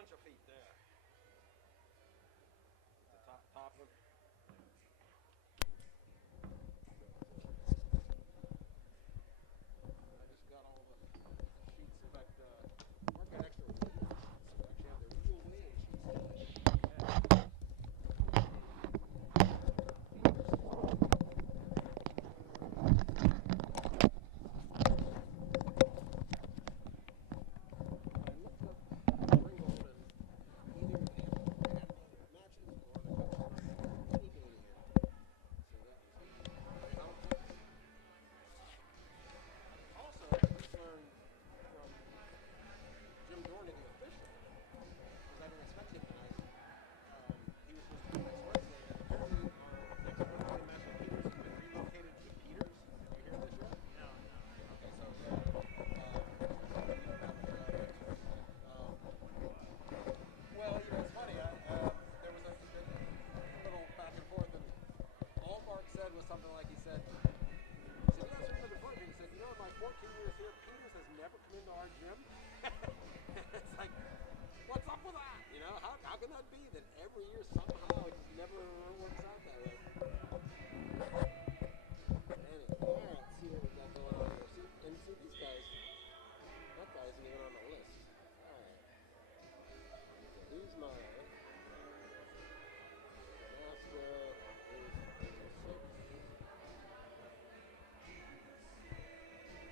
bunch of feet there. The top one. I just got all the sheets. In fact, Mark got extra wood ones. Actually, have their real weighing sheets today. I looked up Ringgold and either they had matches or the coach was not having any data in. So that was helpful. Also, we learned from Jim Dorney, the official, because I didn't expect him tonight. He was supposed to come next Wednesday, and apparently our next Wednesday match with Peters has been relocated to Peters. Did you hear this yet? No, no. Okay, so yeah, we don't have well, it's funny. There was a little back and forth, and all Mark said was something like he said, that's really funny. He said, in my 14 years here, Peters has never come into our gym. It's like, what's up with that? How can that be that every year somehow it just never works out that way? Anyway, all right, see what we got going on here. See these guys. That guy isn't even on the list. All right. So who's mine? Nebraska is 106.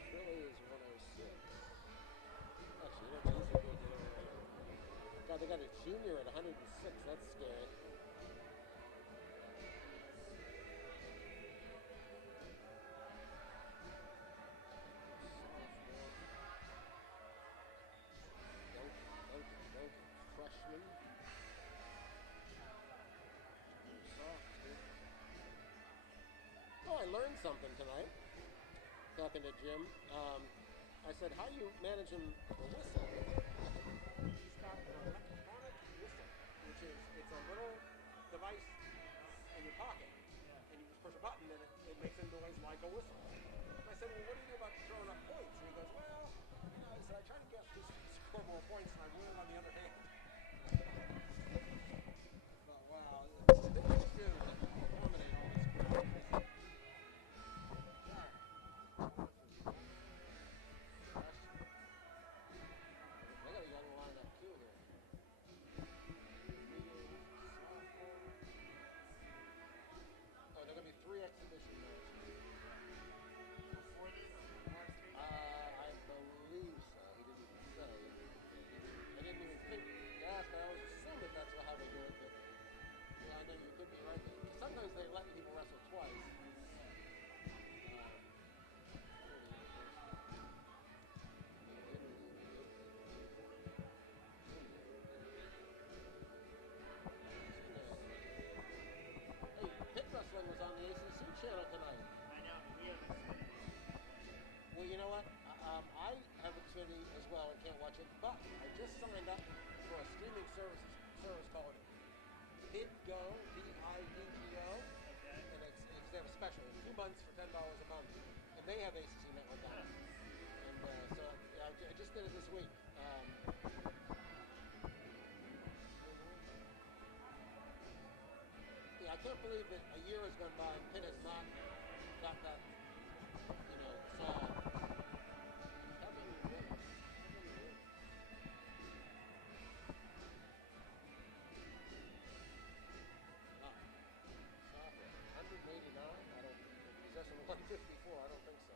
Philly is 106. Actually, these are good. God, they got a junior at 106. That's scary. Freshman. Oh, I learned something tonight. Talking to Jim. I said, how you managing the whistle? He's got an electronic whistle, which is, it's a little device in your pocket. And you just push a button and it makes a noise like a whistle. And I said, well, what do you do about throwing up points? And he goes, well, I said, I try to get to score more points than I will on the other hand. But wow, it's a big issue to accommodate all this crap. They got a young lineup too here. Oh, they're gonna be 3 exhibition matches. Before this, varsity? I believe so. He didn't say. I didn't even think to ask. I always assume that that's how they do it. But yeah, I know you could be right. Sometimes they let people wrestle twice. Hey, pit wrestling was on the ACC channel tonight. I know, we haven't seen it. Well, you know what? I have a Xfinity as well and can't watch it, but I just signed up for a streaming service called VidGo, VIDGO, Okay. and they have a special. It's 2 months for $10 a month, and they have ACC Network on it. And so I just did it this week. Yeah, I can't believe that a year has gone by and Pitt has not got that, solved. I don't possession 154. I don't think so.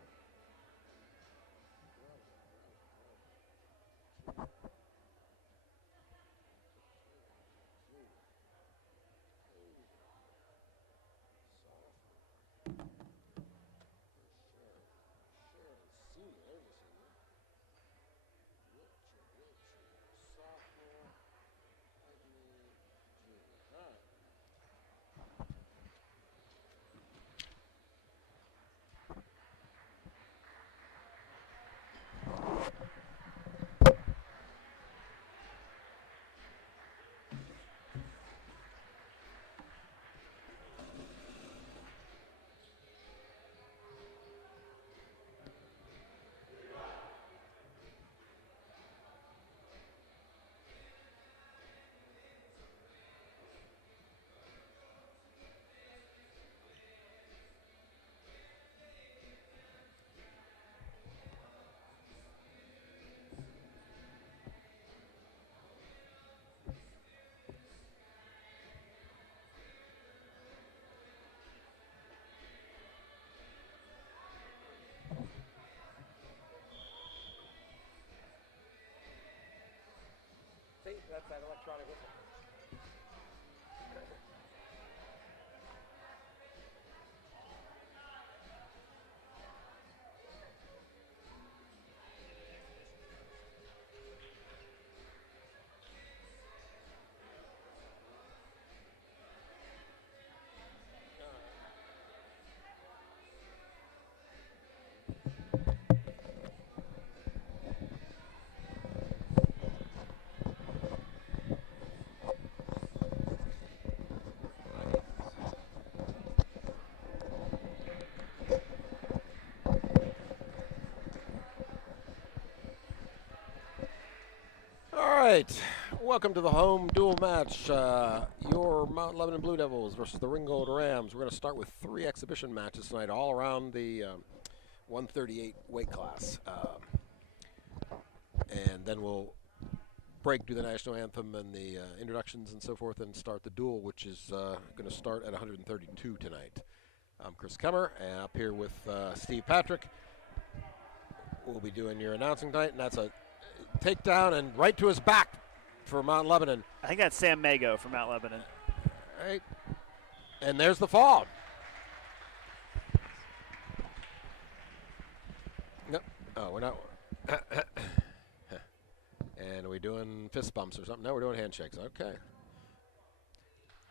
That's that electronic whistle. All right, welcome to the home duel match. Your Mount Lebanon Blue Devils versus the Ringgold Rams. We're going to start with 3 exhibition matches tonight, all around the 138 weight class. And then we'll break, do the national anthem and the introductions and so forth, and start the duel, which is going to start at 132 tonight. I'm Chris Kemmer, and up here with Steve Patrick. We'll be doing your announcing tonight, and that's a takedown and right to his back for Mount Lebanon. I think that's Sam Mago from Mount Lebanon. All right. And there's the fall. Nope. Oh, we're not. And are we doing fist bumps or something? No, we're doing handshakes. Okay.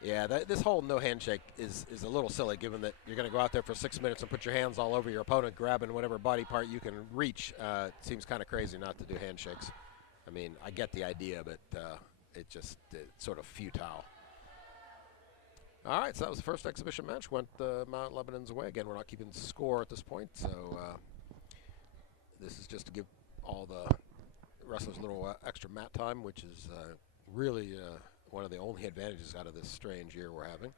Yeah, this whole no handshake is a little silly, given that you're going to go out there for 6 minutes and put your hands all over your opponent, grabbing whatever body part you can reach. It seems kind of crazy not to do handshakes. I mean, I get the idea, but it's sort of futile. All right, so that was the first exhibition match. Went Mount Lebanon's way. Again, we're not keeping score at this point, so this is just to give all the wrestlers a little extra mat time, which is really one of the only advantages out of this strange year we're having.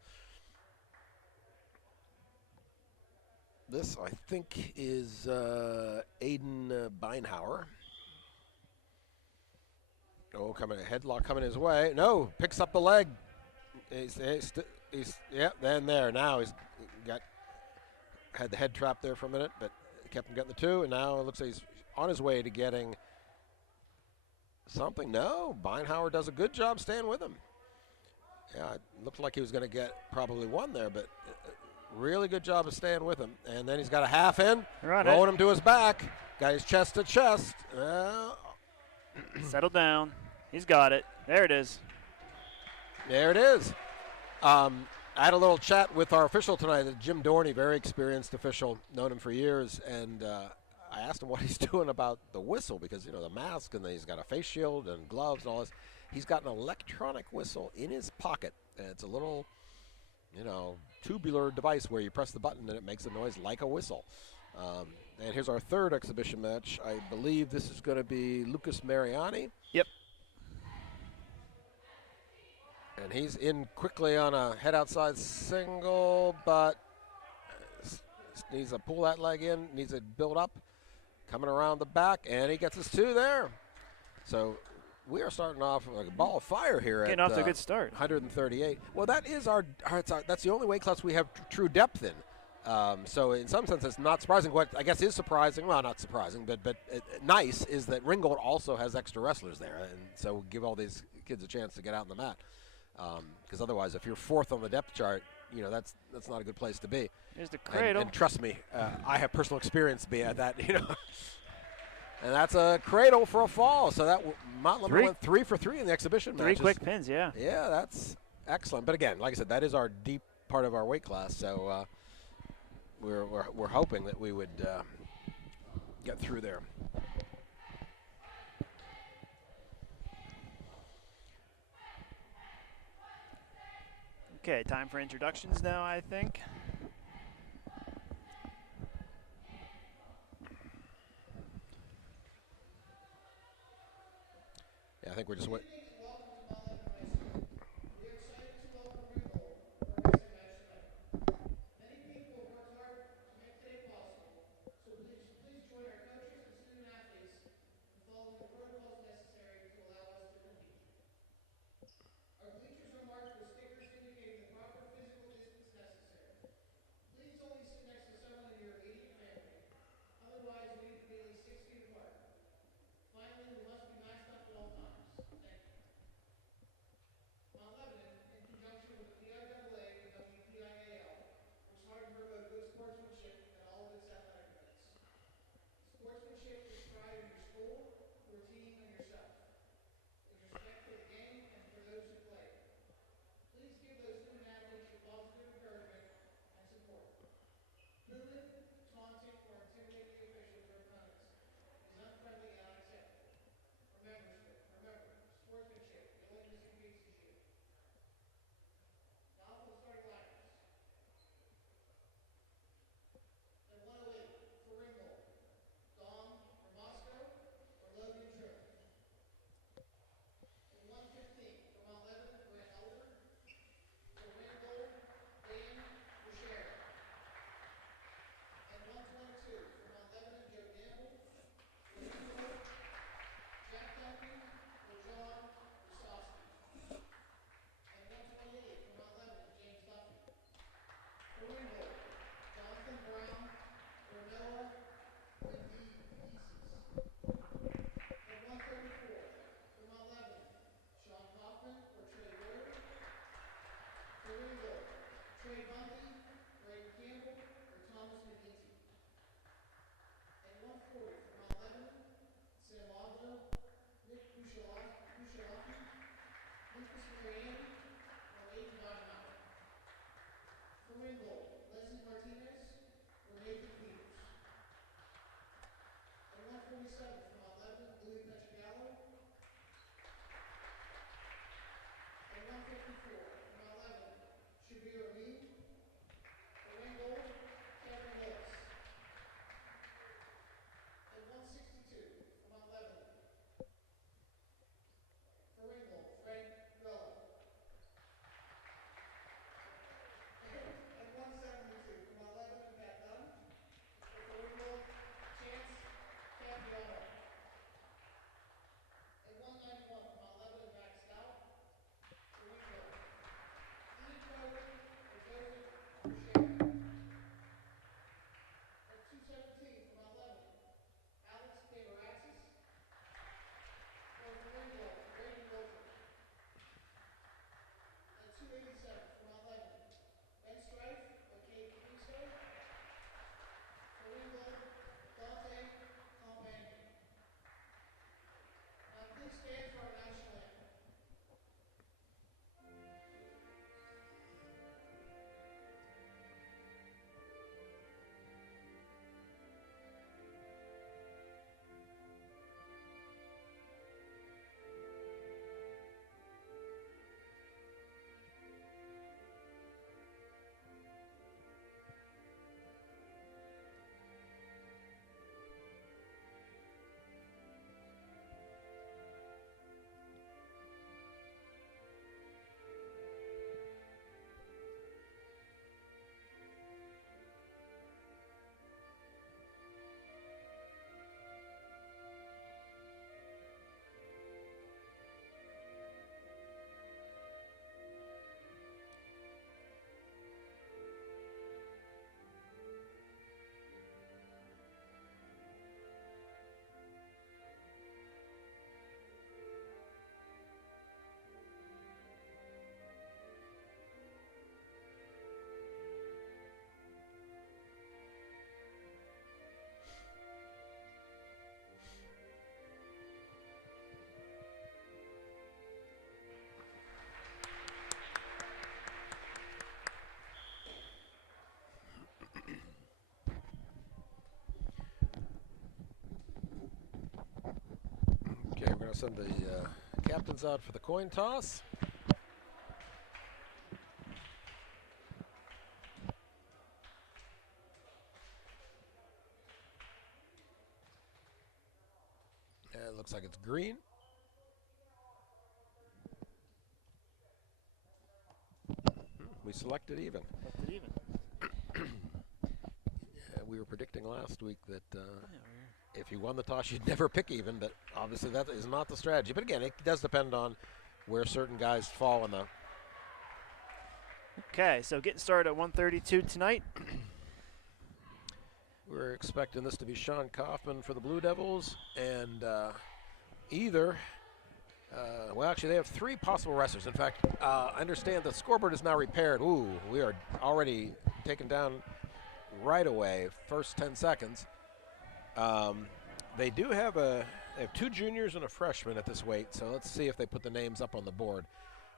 This, I think, is Aiden Beinhauer. Oh, coming a headlock coming his way. No, picks up the leg. He's then there. Now he's had the head trap there for a minute, but kept him getting the 2, and now it looks like he's on his way to getting something. No, Beinhauer does a good job staying with him. Yeah, it looked like he was going to get probably 1 there, but really good job of staying with him. And then he's got a half in, rolling him to his back. Got his chest to chest. Settle down. He's got it. There it is. There it is. I had a little chat with our official tonight, Jim Dorney, very experienced official, known him for years, and I asked him what he's doing about the whistle, because, the mask, and then he's got a face shield and gloves and all this. He's got an electronic whistle in his pocket, and it's a little, tubular device where you press the button and it makes a noise like a whistle. And here's our third exhibition match. I believe this is going to be Lucas Mariani. Yep. And he's in quickly on a head outside single, but needs to pull that leg in, needs to build up. Coming around the back, and he gets his 2 there. So we are starting off like a ball of fire here. Getting off to a good start. 138. Well, that is that's the only weight class we have true depth in. So in some sense, it's not surprising. What I guess is surprising, well, not surprising, but nice, is that Ringgold also has extra wrestlers there, and so give all these kids a chance to get out on the mat. Because otherwise, if you're 4th on the depth chart, that's not a good place to be. Here's the cradle. And trust me, I have personal experience being at that, And that's a cradle for a fall. So that Mount Lebanon went 3 for 3 in the exhibition matches. 3 quick pins, yeah. Yeah, that's excellent. But again, like I said, that is our deep part of our weight class. So we're hoping that we would get through there. Okay, time for introductions now, I think. Yeah, I think we're just waiting. For Ringgold, Leslie Martinez or Nathan Peters. At 147 from Mount Lebanon, Louis Petrogallo. At 154 from Mount Lebanon, Shabir Amin. For Ringgold, Kevin Lewis. At 162 from Mount Lebanon. For Ringgold, Frank Grella. At 172 from Mount Lebanon, Pat Dunn. For Ringgold, Chance Campiano. At 191 from Mount Lebanon, Max Stout. For Ringgold, Ian Carter and Joseph Boucher. At 217 from Mount Lebanon, Alex Pavaraxis. For Ringgold, Brandon Wilson. At 287 from Mount Lebanon, Ben Strife and Kate Cristo. For Ringgold, Dante Compagni. Now please stand for our national anthem. Okay, we're going to send the captains out for the coin toss. And it looks like it's green. We selected even. Left it even. We were predicting last week that if you won the toss, you'd never pick even, but obviously that is not the strategy. But again, it does depend on where certain guys fall in the... Okay, so getting started at 1:32 tonight. We're expecting this to be Sean Kaufman for the Blue Devils, and well, actually, they have three possible wrestlers. In fact, I understand the scoreboard is now repaired. Ooh, we are already taken down right away, first 10 seconds. They do have they have two juniors and a freshman at this weight, so let's see if they put the names up on the board.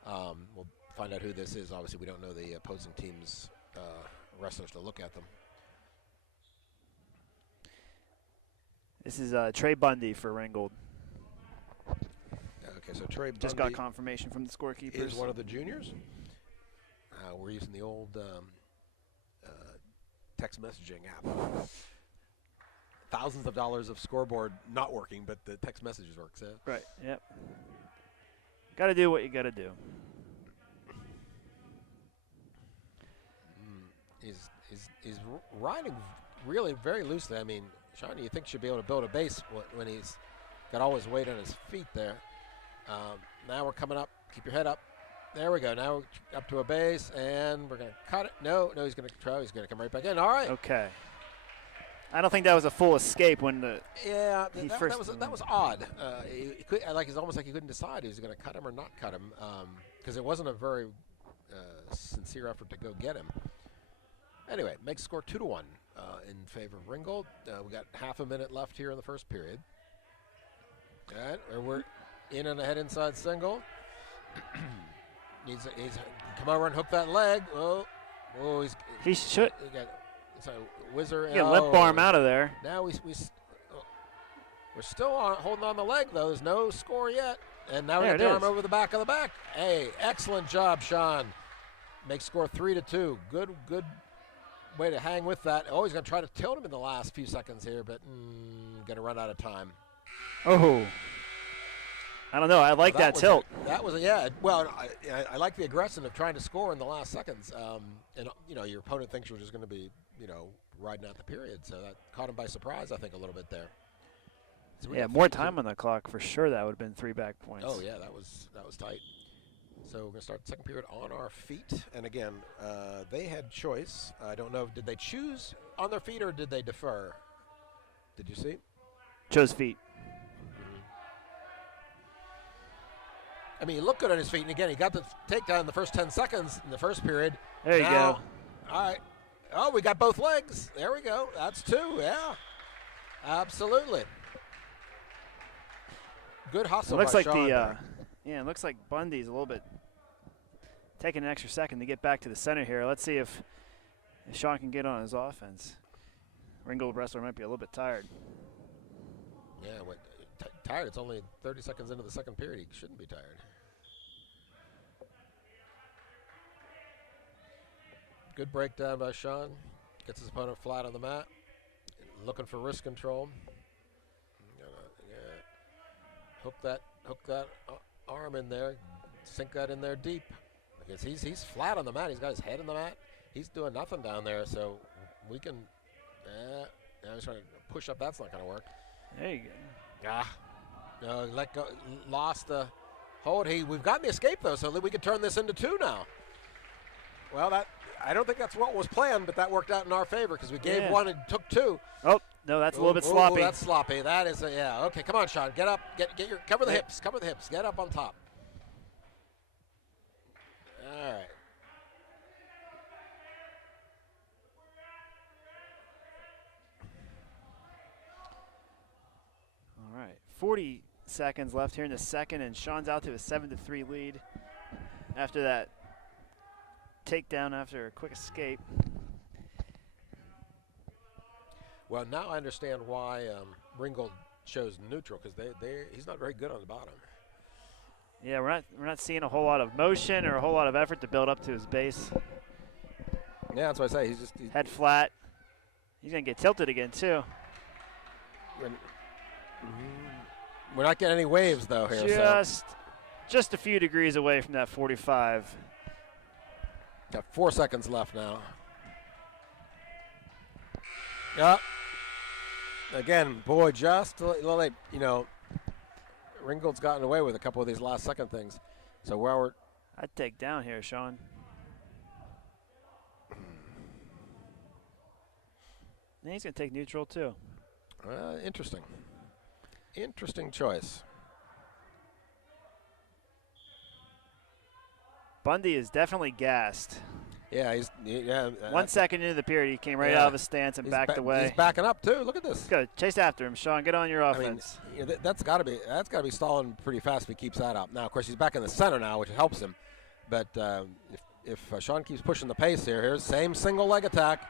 We'll find out who this is. Obviously, we don't know the opposing team's wrestlers to look at them. This is Trey Bundy for Ringgold. Okay, so Trey Just Bundy got confirmation from the scorekeepers. is one of the juniors. We're using the old text messaging app. Thousands of dollars of scoreboard not working, but the text messages work. So. Right, yep. Got to do what you got to do. He's riding really very loosely. I mean, Sean, you think should be able to build a base when he's got all his weight on his feet there. Now we're coming up. Keep your head up. There we go. Now we're up to a base, and we're going to cut it. No, he's going to try. He's going to come right back in. All right. Okay. I don't think that was a full escape when the that was odd. It's almost like he couldn't decide if he was going to cut him or not cut him, because it wasn't a very sincere effort to go get him. Anyway, makes score 2-1 in favor of Ringgold. We got half a minute left here in the first period. And we're in on a head inside single. He's come over and hook that leg. He should. He got Whizzer. Get limp arm out of there. Now we're still holding on the leg though. There's no score yet, and now we got the arm over the back of the back. Hey, excellent job, Sean. Makes score 3-2. Good way to hang with that. Oh, he's going to try to tilt him in the last few seconds here, but going to run out of time. Oh. I don't know. I like that tilt. That was well, I like the aggression of trying to score in the last seconds. And your opponent thinks you're just going to be, riding out the period. So that caught him by surprise, I think, a little bit there. So more time on the clock for sure. That would have been 3 back points. Oh yeah, that was tight. So we're going to start the second period on our feet. And again, they had choice. I don't know, did they choose on their feet or did they defer? Did you see? Chose feet. I mean, he looked good on his feet. And again, he got the takedown in the first 10 seconds in the first period. There you go. All right. Oh, we got both legs. There we go. That's 2. Yeah. Absolutely. Good hustle. It looks by like Sean it looks like Bundy's a little bit taking an extra second to get back to the center here. Let's see if Sean can get on his offense. Ringgold wrestler might be a little bit tired. Yeah, tired. It's only 30 seconds into the second period. He shouldn't be tired. Good breakdown by Sean. Gets his opponent flat on the mat. Looking for wrist control. Hook that arm in there. Sink that in there deep. Because he's flat on the mat. He's got his head in the mat. He's doing nothing down there. So we can. I was trying to push up. That's not going to work. There you go. Let go. Lost the hold. We've gotten the escape though, so that we can turn this into 2 now. Well, I don't think that's what was planned, but that worked out in our favor because we gave 1 and took 2. Oh no, that's a little bit sloppy. That's sloppy. That is okay. Come on, Sean. Get up. Get your cover the hips. Cover the hips. Get up on top. All right. All right. 40 seconds left here in the second, and Sean's out to a 7-3 lead after that takedown after a quick escape. Well, now I understand why Ringgold chose neutral because he's not very good on the bottom. Yeah, we're not seeing a whole lot of motion or a whole lot of effort to build up to his base. Yeah, that's what I say. He's head flat. He's gonna get tilted again too. We're not getting any waves though here. Just a few degrees away from that 45. Got 4 seconds left now. Yeah. Again, boy, just a little late. Ringgold's gotten away with a couple of these last second things. So I'd take down here, Sean. And he's going to take neutral, too. Interesting. Interesting choice. Bundy is definitely gassed. Yeah, 1 second into the period, he came right out of his stance and backed away. He's backing up too. Look at this. Good, chase after him, Sean. Get on your offense. I mean, that's got to be stalling pretty fast if he keeps that up. Now, of course, he's back in the center now, which helps him. But if Sean keeps pushing the pace here's the same single leg attack.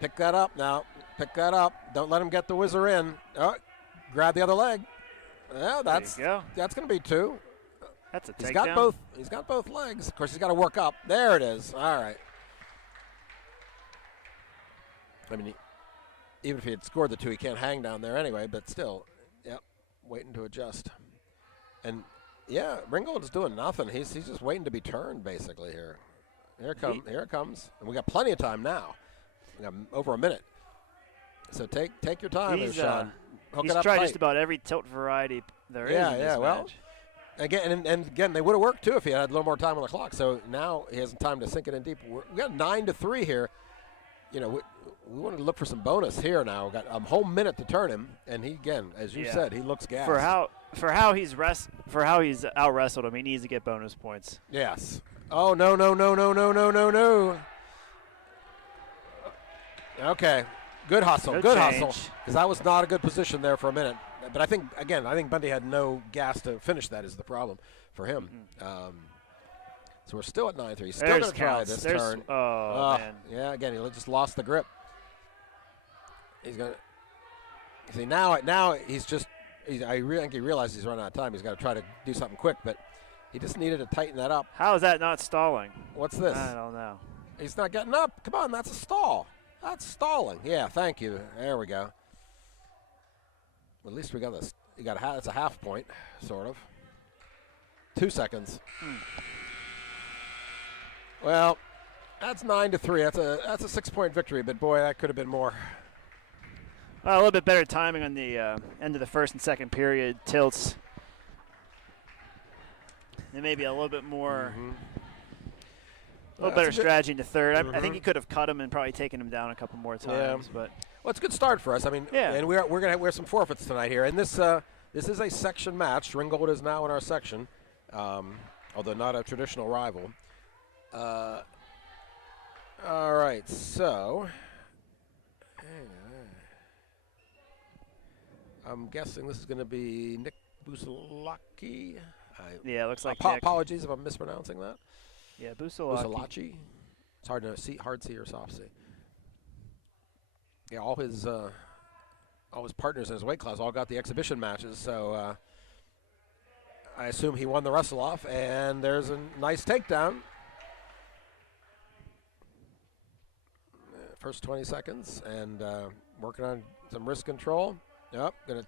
Pick that up now. Pick that up. Don't let him get the whizzer in. Oh, grab the other leg. Yeah, that's going to be 2. That's a takedown. He's got both legs. Of course, he's got to work up. There it is. All right. I mean, even if he had scored the 2, he can't hang down there anyway. But still, waiting to adjust. And Ringgold is doing nothing. He's just waiting to be turned basically here. Here it comes, and we got plenty of time now. We got over a minute. So take your time, there, Sean. He's tried just about every tilt variety there is in this match. Again, and again, they would have worked too if he had a little more time on the clock. So now he has time to sink it in deep. We got 9-3 here. We wanted to look for some bonus here now. We got a whole minute to turn him, and he again, as you said, he looks gassed. For how he's out wrestled him, he needs to get bonus points. Yes. Oh no. Okay. Good hustle. Good hustle. Because that was not a good position there for a minute. But I think Bundy had no gas to finish that is the problem for him. So we're still at 9-3. He's still There's going to try counts. this There's, turn. oh, man. Yeah, again, he just lost the grip. He's going to see now. He's just. I think he realizes he's running out of time. He's got to try to do something quick, but he just needed to tighten that up. How is that not stalling? What's this? I don't know. He's not getting up. Come on, that's a stall. That's stalling. Yeah, thank you. There we go. At least we got this. You got it's a half point, sort of. 2 seconds. Well, that's 9-3. That's a 6-point victory, but boy, that could have been more. Well, a little bit better timing on the end of the first and second period. Tilts. And maybe a little bit more. A little better strategy in the third. I think he could have cut him and probably taken him down a couple more times. But well, it's a good start for us. I mean, and we're going to wear some forfeits tonight here. And this is a section match. Ringgold is now in our section, although not a traditional rival. All right, so I'm guessing this is going to be Nick Busalaki. Yeah, it looks like apologies if I'm mispronouncing that. Yeah, Busalaki. It's hard to see, hard C or soft C. Yeah, all his partners in his weight class all got the exhibition matches, so I assume he won the wrestle off. And there's a nice takedown. First 20 seconds, and working on some wrist control. Nope, a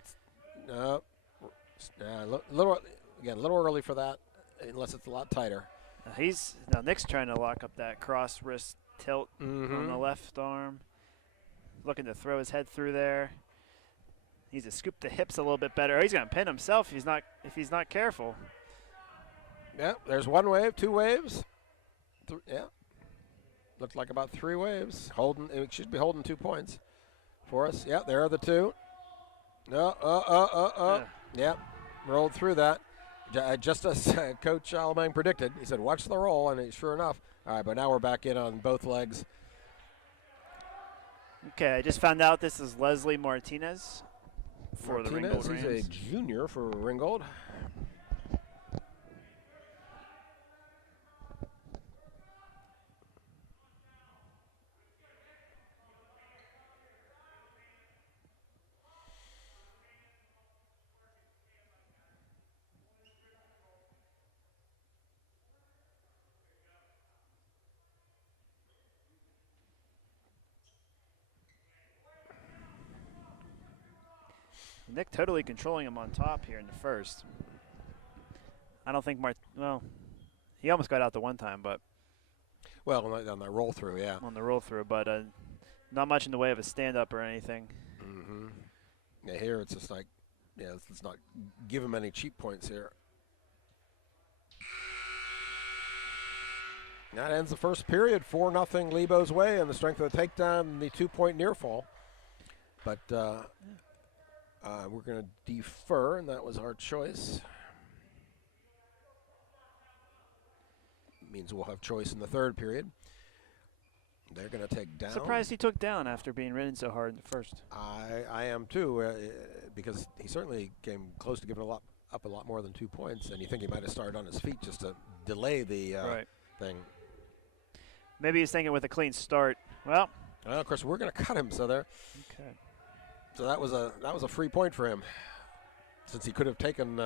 little early for that, unless it's a lot tighter. Nick's trying to lock up that cross wrist tilt on the left arm, looking to throw his head through there. Needs to scoop the hips a little bit better. He's going to pin himself if he's not careful. Yeah, there's one wave, two waves. Yeah. Looked like about 3 waves. It should be holding 2 points for us. Yeah, there are the 2. Yeah, rolled through that. Just as Coach Alamang predicted. He said, watch the roll, and sure enough. All right, but now we're back in on both legs. Okay, I just found out this is Leslie Martinez for the Ringgold Rams. He's a junior for Ringgold. Nick totally controlling him on top here in the first. I don't think he almost got out the one time, but. Well, on the roll through, yeah. On the roll through, but not much in the way of a stand up or anything. Yeah, here it's just like, let's not give him any cheap points here. That ends the first period, 4-0 Lebo's way, and the strength of the takedown and the 2-point near fall. But we're going to defer, and that was our choice. Means we'll have choice in the third period. They're going to take down. Surprised he took down after being ridden so hard in the first. I am too, because he certainly came close to giving up a lot more than 2 points, and you think he might have started on his feet just to delay the thing. Maybe he's thinking with a clean start. Well, of course we're going to cut him, so there. Okay. So that was a free point for him, since he could have taken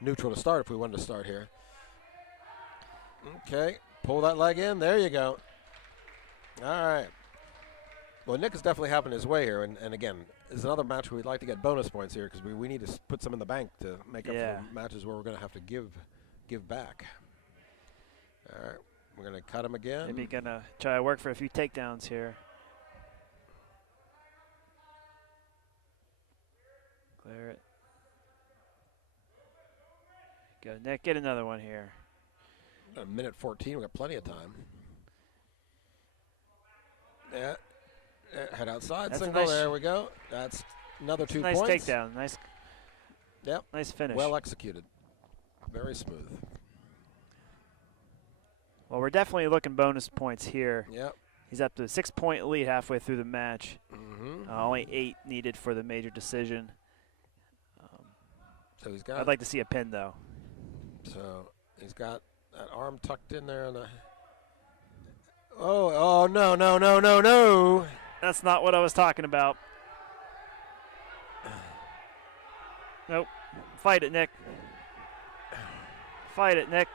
neutral to start if we wanted to start here. Okay, pull that leg in. There you go. All right. Well, Nick is definitely having his way here, and again, this is another match where we'd like to get bonus points here because we need to put some in the bank to make up for matches where we're going to have to give back. All right, we're going to cut him again. Maybe going to try to work for a few takedowns here. Clear it. Go, Nick. Get another one here. A minute 14. We got plenty of time. Yeah. Head outside. That's single. There we go. That's another 2 points. Nice takedown. Nice. Yep. Nice finish. Well executed. Very smooth. Well, we're definitely looking bonus points here. Yep. He's up to a 6-point lead halfway through the match. Only 8 needed for the major decision. So he's got. I'd like to see a pin, though. So he's got That arm tucked in there on the. Oh, no, no, no, no, no. That's not what I was talking about. Nope. Fight it, Nick. Fight it, Nick.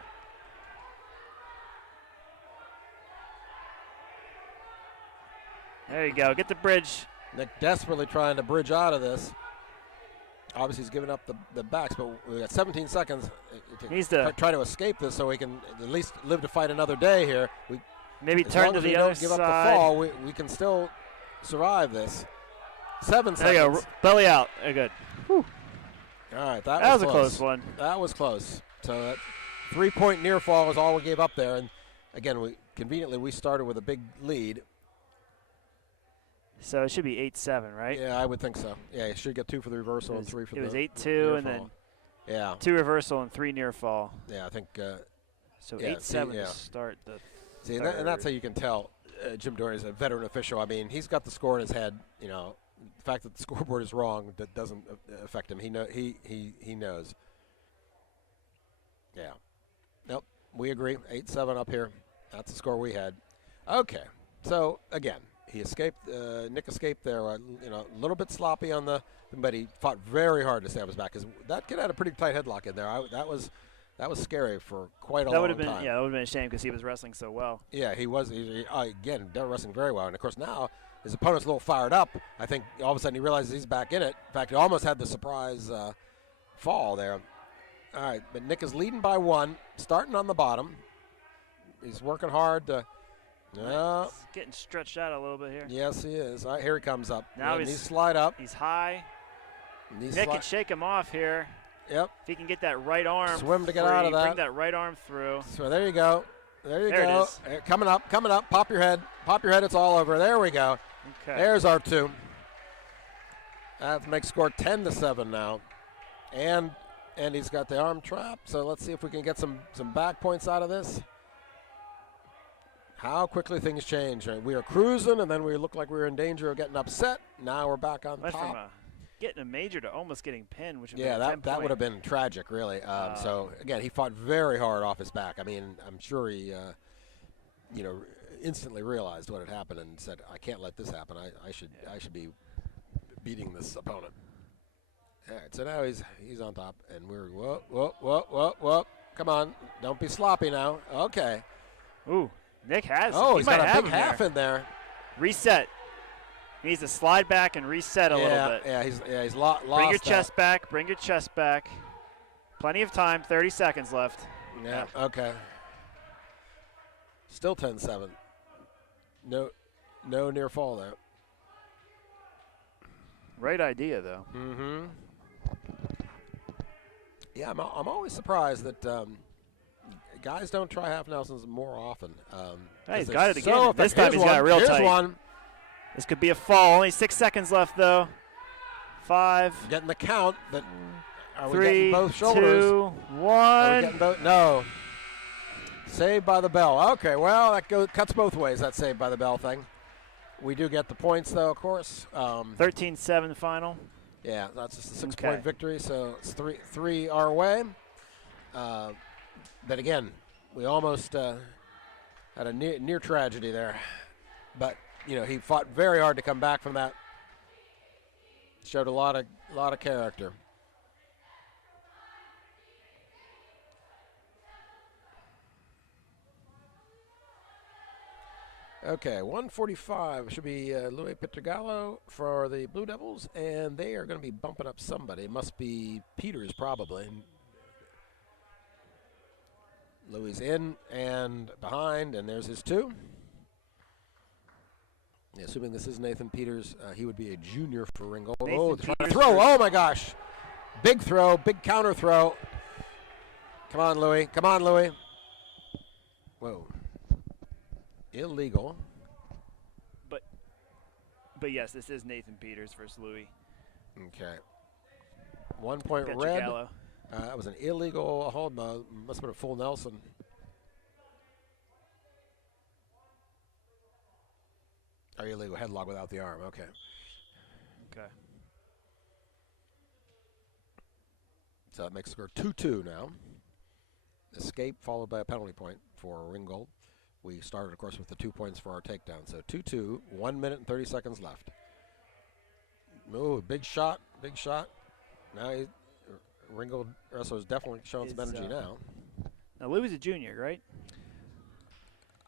There you go. Get the bridge. Nick desperately trying to bridge out of this. Obviously, he's giving up the backs, but we got 17 seconds Needs to try to escape this so we can at least live to fight another day here. maybe As turn long to as we the other don't give up the side. fall, we can still survive this. 7 There you seconds. go. Belly out. Good. All right, that That was a close. close one. That was close. So that 3-point near fall is all we gave up there. And again, conveniently we started with a big lead. So it should be 8-7, right? Yeah, I would think so. Yeah, you should get 2 for the reversal and 3 for the. It was near 8-2 and fall. then Yeah, 2 reversal and 3 near fall. yeah, I think. So Yeah, 8-7 yeah. to start the See, and that's how you can tell Jim Doherty is a veteran official. I mean, he's got the score in his head. You know, the fact that the scoreboard is wrong that doesn't affect him. He knows. Yeah. Nope. We agree. 8-7 up here. That's the score we had. Okay. So again, he escaped. Nick escaped there. A little bit sloppy on but he fought very hard to stay on his back. Because that kid had a pretty tight headlock in there. That was scary for quite a long time. that would have been a shame because he was wrestling so well. Yeah, he was. Again, they're wrestling very well. And, of course, now his opponent's a little fired up. I think all of a sudden he realizes he's back in it. In fact, he almost had the surprise fall there. All right, but Nick is leading by 1, starting on the bottom. He's working hard to He's getting stretched out a little bit here. Yes, he is. All right, here he comes up. Now he's slide up. He's high. Nick Nick can shake him off here. Yep. If he can get that right arm. Swim to get free, out of that. Bring that right arm through. So there you go. There you There it go. is. Coming up. Pop your head. It's all over. There we go. Okay. There's our 2. That makes score 10-7 now. And he's got the arm trap. So let's see if we can get some back points out of this. How quickly things change. We are cruising, and then we look like we were in danger of getting upset. Now we're back on Went from top. getting a major to almost getting pinned, which would Yeah, been that would have been tragic, really. So again, he fought very hard off his back. I mean, I'm sure he, instantly realized what had happened and said, "I can't let this happen. I should be beating this opponent." All right, so now he's on top, and we're whoa. Come on, don't be sloppy now. Okay. Ooh, Nick has. Oh, he he's might got a have big him half here. in there. Reset. He needs to slide back and reset a little bit. Yeah, he's lost. Bring your that. chest back. Bring your chest back. Plenty of time. 30 seconds left. Yeah. Okay. Still 10-7. No near fall there. Right idea, though. Mm-hmm. Yeah, I'm always surprised that guys don't try half Nelsons more often. Hey, he's 'cause got they're it again. so This effective. time Here's he's got it real Here's tight. one. This could be a fall. Only 6 seconds left, though. 5, Getting the count, but are we 3, getting both shoulders? 2, Are we 1. getting both? No. Saved by the bell. Okay, well, that cuts both ways, that saved by the bell thing. We do get the points, though, of course. 13-7 final. Yeah, that's just a 6-point Okay. victory, so it's 3 our way. But again, we almost had a near tragedy there. But he fought very hard to come back from that. Showed a lot of character. Okay, 145 should be Louis Pietragallo for the Blue Devils, and they are going to be bumping up somebody. It must be Peters, probably. Louis in and behind, and there's his 2. Yeah, assuming this is Nathan Peters, he would be a junior for Ringgold. Nathan Trying to Peters throw! for- Oh my gosh! Big throw, big counter throw. Come on, Louis. Come on, Louis. Whoa. Illegal. But yes, this is Nathan Peters versus Louis. Okay. 1 point red. Pietragallo. That was an illegal hold. Must have been a full Nelson. Or illegal headlock without the arm. Okay. Okay. So that makes the score 2-2 now. escape followed by a penalty point for Ringgold. We started, of course, with the 2 points for our takedown. So 2-2, 1 minute and 30 seconds left. Ooh, big shot, big shot. Now Ringgold wrestler is definitely showing some energy now. Now Louis a junior, right?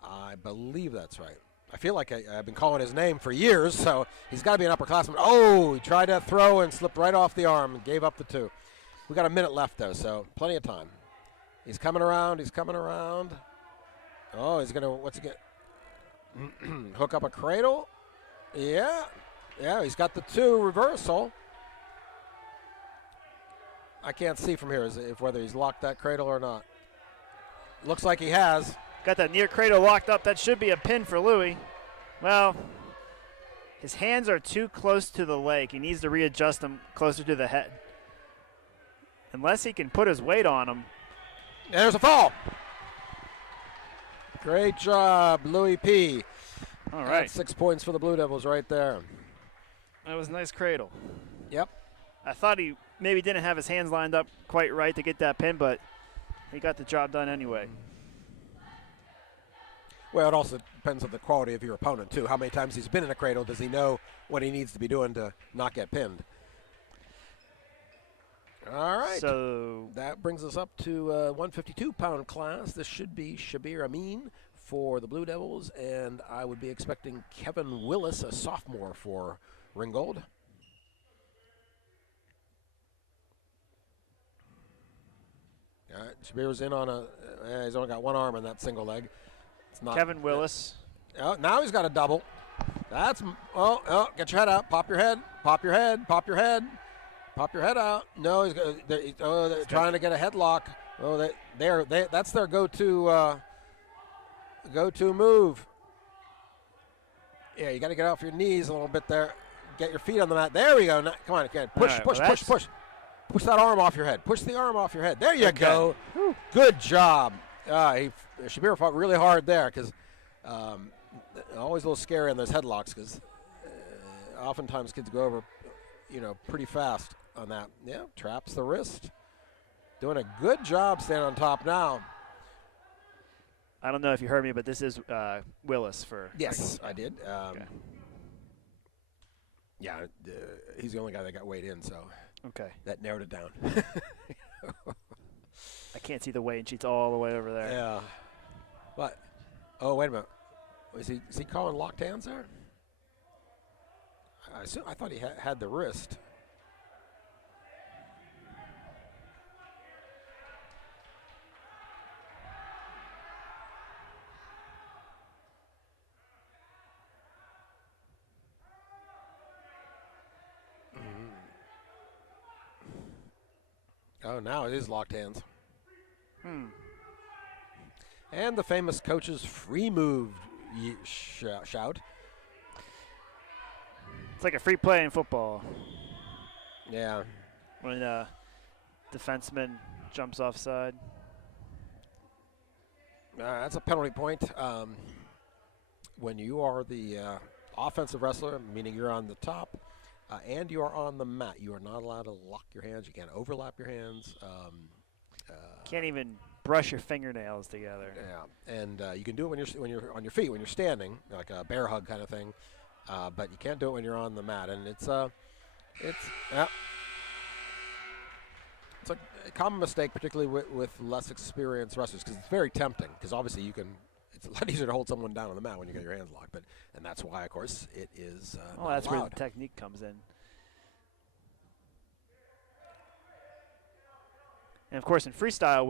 I believe that's right. I feel like I've been calling his name for years, so he's got to be an upperclassman. Oh, he tried that throw and slipped right off the arm and gave up the 2. We got a minute left, though, so plenty of time. He's coming around. He's coming around. Oh, he's going to, what's he get? Hook up a cradle. Yeah. Yeah, he's got the 2 reversal. I can't see from here if whether he's locked that cradle or not. Looks like he has. Got that near cradle locked up. That should be a pin for Louis. Well, his hands are too close to the leg. He needs to readjust them closer to the head. Unless he can put his weight on him. There's a fall. Great job, Louis P. All right. That's 6 points for the Blue Devils right there. That was a nice cradle. Yep. I thought he maybe didn't have his hands lined up quite right to get that pin, but he got the job done anyway. Well, it also depends on the quality of your opponent, too. How many times he's been in a cradle, does he know what he needs to be doing to not get pinned? All right. So that brings us up to 152-pound class. This should be Shabir Amin for the Blue Devils, and I would be expecting Kevin Willis, a sophomore, for Ringgold. All right, Shabir's in on he's only got one arm on that single leg. It's not Kevin Willis. Oh, now he's got a double. That's, get your head out. Pop your head. Pop your head. Pop your head. Pop your head out. No, they're trying to get a headlock. Oh, that's their go-to move. Yeah, you got to get off your knees a little bit there. Get your feet on the mat. There we go. Now, come on, again. Push, right, push, well, push, push. Push that arm off your head. Push the arm off your head. There you Okay. go. Whew. Good job. Shabir fought really hard there because always a little scary on those headlocks because oftentimes kids go over, pretty fast on that. Yeah, traps the wrist. Doing a good job staying on top now. I don't know if you heard me, but this is Willis for. Yes, I did. Okay. Yeah, he's the only guy that got weighed in, so Okay. that narrowed it down. I can't see the weighing sheets all the way over there. Yeah. What? Oh, wait a minute. Is he calling locked hands there? I thought he had the wrist. Oh, now it is locked hands. And the famous coach's free move shout. It's like a free play in football Yeah. when a defenseman jumps offside. That's a penalty point. When you are the offensive wrestler, meaning you're on the top, and you are on the mat, you are not allowed to lock your hands. You can't overlap your hands. Can't even brush your fingernails together. Yeah, and you can do it when you're on your feet, when you're standing, like a bear hug kind of thing. But you can't do it when you're on the mat, and it's a common mistake, particularly with less experienced wrestlers, because it's very tempting. Because obviously it's a lot easier to hold someone down on the mat when you got your hands locked. And that's why, of course, it is. Well, not that's where allowed. the technique comes in. And of course, in freestyle,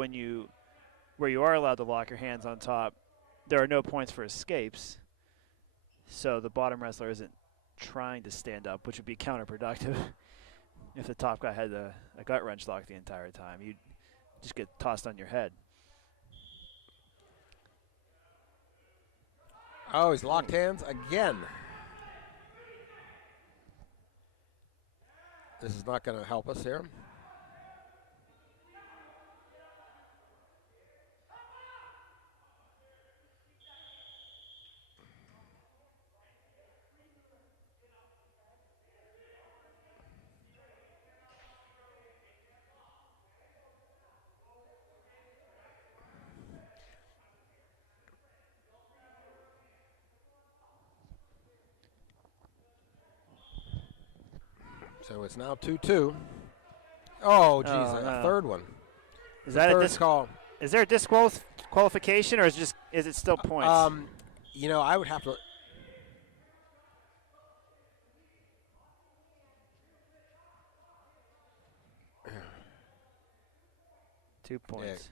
where you are allowed to lock your hands on top, there are no points for escapes. So the bottom wrestler isn't trying to stand up, which would be counterproductive. If the top guy had a gut wrench lock the entire time, you'd just get tossed on your head. Oh, he's locked hands again. This is not going to help us here. So it's now 2-2. Oh, geez, Oh, a no. third one. Is that a Third call. Is there a disqualification, or is it still points? I would have to. 2 points.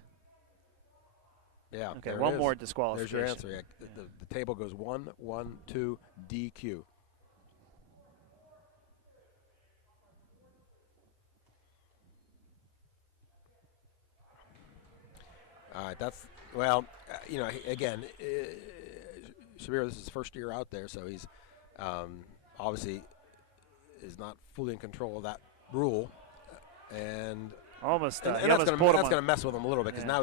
Yeah. Okay, there one it is. more disqualification. There's your answer. Yeah. The table goes 1, 1, 2, DQ. All right, that's again, Shabir, this is his first year out there, so he's obviously is not fully in control of that rule, and Almost. and He that's almost going pulled him to on. mess with him a little bit because Yeah. now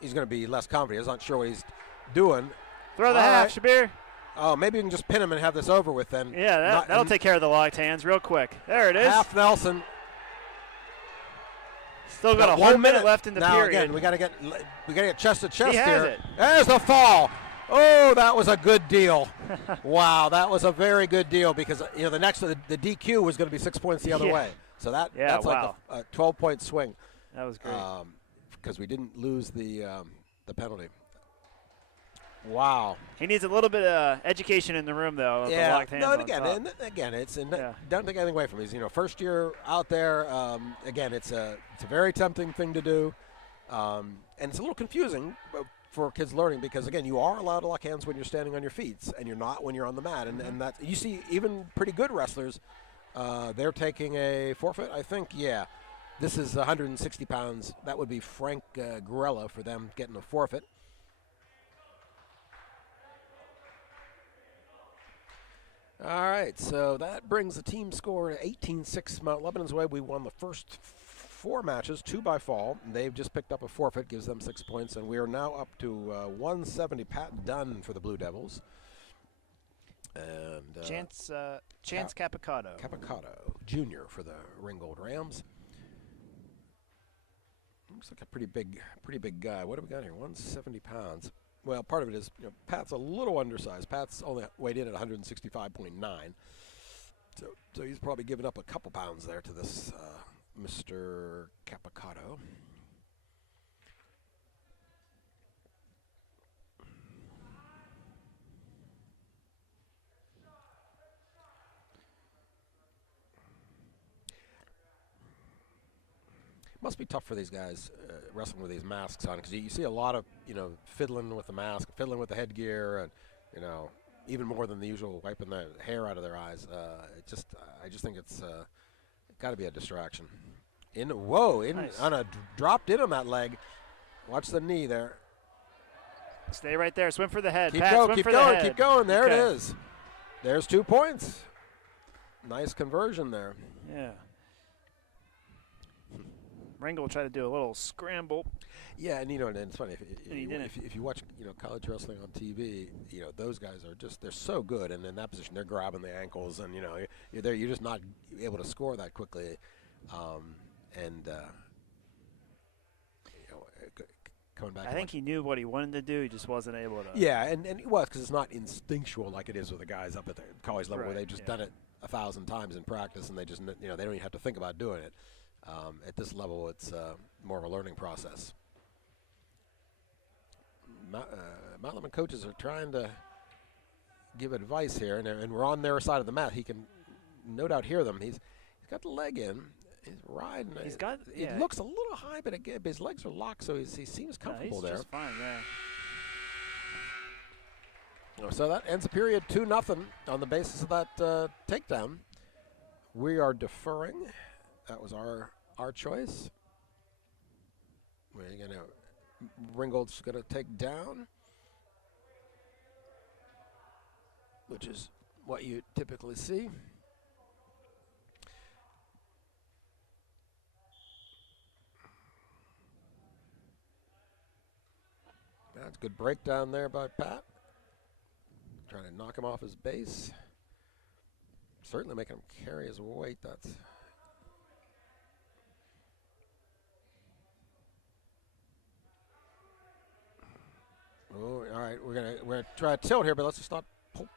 he's going to be less confident. He's not sure what he's doing. Throw the All half, right. Shabir. Oh, maybe you can just pin him and have this over with then. Yeah, that'll take care of the locked hands real quick. There it is. Half Nelson. Still got a 1 whole minute left in the now period. again, we got to get chest to chest He has here. it. There's the fall. Oh, that was a good deal. Wow, that was a very good deal because the next the DQ was going to be 6 points the other Yeah. way. So that's wow. like a 12-point swing That was great. because we didn't lose the penalty. Wow. He needs a little bit of education in the room, though. With the locked hands no, on and again, top. and again, it's Yeah. don't take anything away from it. He's first year out there. Again, it's a very tempting thing to do, and it's a little confusing for kids learning because again, you are allowed to lock hands when you're standing on your feet, and you're not when you're on the mat. And that you see even pretty good wrestlers, they're taking a forfeit. I think, yeah, this is 160 pounds. That would be Frank Gorella for them getting a forfeit. All right, so that brings the team score to 18-6 Mount Lebanon's way. We won the first 4 matches, 2 by fall. They've just picked up a forfeit, gives them 6 points, and we are now up to 170. Pat Dunn for the Blue Devils. And Chance Capicato. Capicato Jr. for the Ringgold Rams. Looks like a pretty big guy. What do we got here? 170 pounds. Well, part of it is, Pat's a little undersized. Pat's only weighed in at 165.9. So he's probably given up a couple pounds there to this Mr. Capicato. Must be tough for these guys wrestling with these masks on because you see a lot of fiddling with the mask, fiddling with the headgear, and even more than the usual wiping the hair out of their eyes. I just think it's got to be a distraction. Nice. Dropped in on that leg. Watch the knee there. Stay right there. Swim for the head. Keep Pat, going, swim keep for going, the head. keep going. There Okay. it is. There's 2 points. Nice conversion there. Yeah. Ringgold tried to do a little scramble. Yeah, and and it's funny And he didn't. if you watch college wrestling on TV, those guys are they're so good, and in that position they're grabbing the ankles, and you're just not able to score that quickly, coming back. I think he knew what he wanted to do. He just wasn't able to. Yeah, and it was because it's not instinctual like it is with the guys up at the college level where Right, they've just yeah. done it 1,000 times in practice, and they just they don't even have to think about doing it. At this level, it's more of a learning process. Mount Lebanon coaches are trying to give advice here, and we're on their side of the mat. He can no doubt hear them. He's got the leg in. He's riding. He's got. It looks a little high, but again, his legs are locked, so he seems comfortable he's there. just fine there. So that ends the period 2-0 on the basis of that takedown. We are deferring. That was our choice. Ringgold's gonna take down, which is what you typically see. That's a good breakdown there by Pat. Trying to knock him off his base. Certainly making him carry his weight. That's all right. We're gonna try to tilt here, but let's just not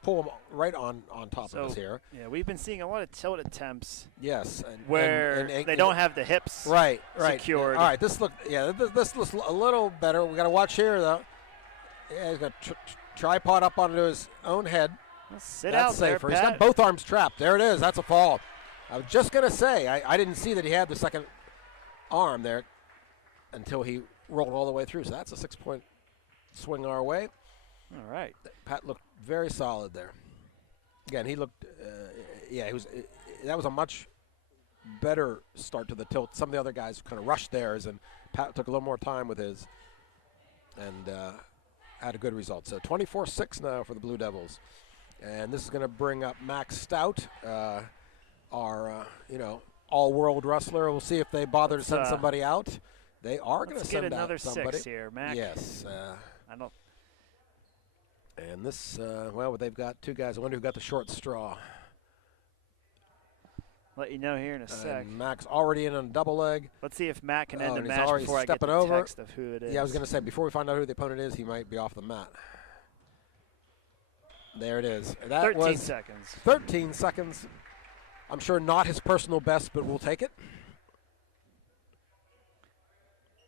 pull him right on top So, of us here. Yeah, we've been seeing a lot of tilt attempts Yes, where they don't have the hips right secured. All right, this looks a little better. We got to watch here though. Yeah, he's got tripod up onto his own head. Well, sit That's out there, safer. He's got Pat. both arms trapped. There it is. That's a fall. I was just gonna say I didn't see that he had the second arm there until he rolled all the way through. So that's a 6-point swing our way. All right. Pat looked very solid there. Again, he looked. He was. That was a much better start to the tilt. Some of the other guys kind of rushed theirs, and Pat took a little more time with his, and had a good result. So 24-6 now for the Blue Devils, and this is going to bring up Max Stout, our all-world wrestler. We'll see if they bother to send somebody out. They are going to send get another out somebody. 6 here, Max. Yes. I don't. And this, they've got two guys. I wonder who got the short straw. Let you know here in a sec. And Max already in on a double leg. Let's see if Matt can end the and he's match already before I get stepping the over. text of who it is. Yeah, I was going to say, before we find out who the opponent is, he might be off the mat. There it is. That 13 was seconds. 13 seconds. I'm sure not his personal best, but we'll take it.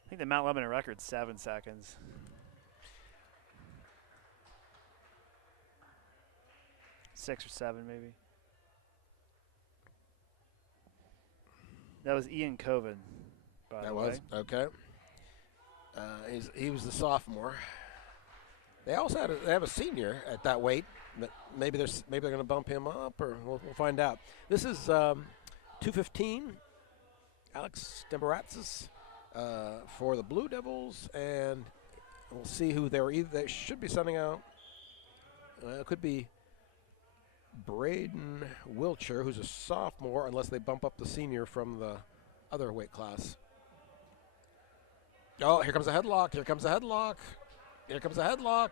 I think the Mount Lebanon record's 7 seconds. Six or 7, maybe. That was Ian Coven, by the way. That was okay. He was the sophomore. They also have a senior at that weight. But maybe they're going to bump him up, or we'll find out. This is 215. Alex Dembaratzis for the Blue Devils, and we'll see who they should be sending out. It could be Braden Wiltshire, who's a sophomore, unless they bump up the senior from the other weight class. Oh, here comes a headlock. Here comes a headlock. Here comes a headlock.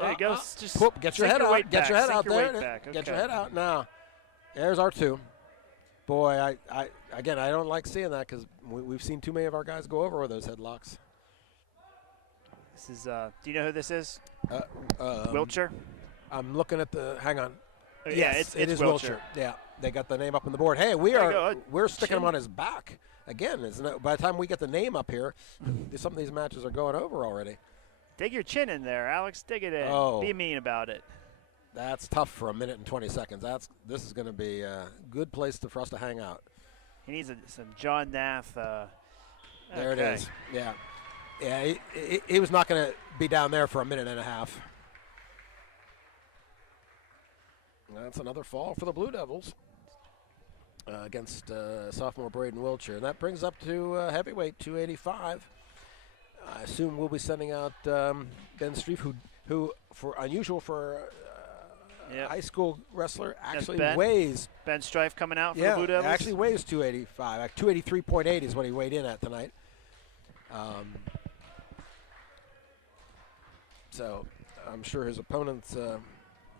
There you go. Just Whoop, get your head out. Get your head out there. Get Get your head out now. There's our 2. Boy, I don't like seeing that because we've seen too many of our guys go over with those headlocks. This is. Do you know who this is? Wiltshire. I'm looking at the. Hang on. Yeah, Yes, it's is Wiltshire. Yeah, they got the name up on the board. Hey, we're sticking him on his back again. Isn't it? By the time we get the name up here, some of these matches are going over already. Dig your chin in there, Alex. Dig it in. Oh. Be mean about it. That's tough for 1 minute and 20 seconds. This is going to be a good place for us to hang out. He needs some John Nath. There it is. Yeah. Yeah, he was not going to be down there for 1.5 minutes. That's another fall for the Blue Devils against sophomore Braden Wiltshire. And that brings up to heavyweight 285. I assume we'll be sending out Ben Streif, who for unusual for a high school wrestler, actually weighs. Ben Streif coming out for the Blue Devils? Actually weighs 285. Like 283.8 is what he weighed in at tonight. So I'm sure his opponents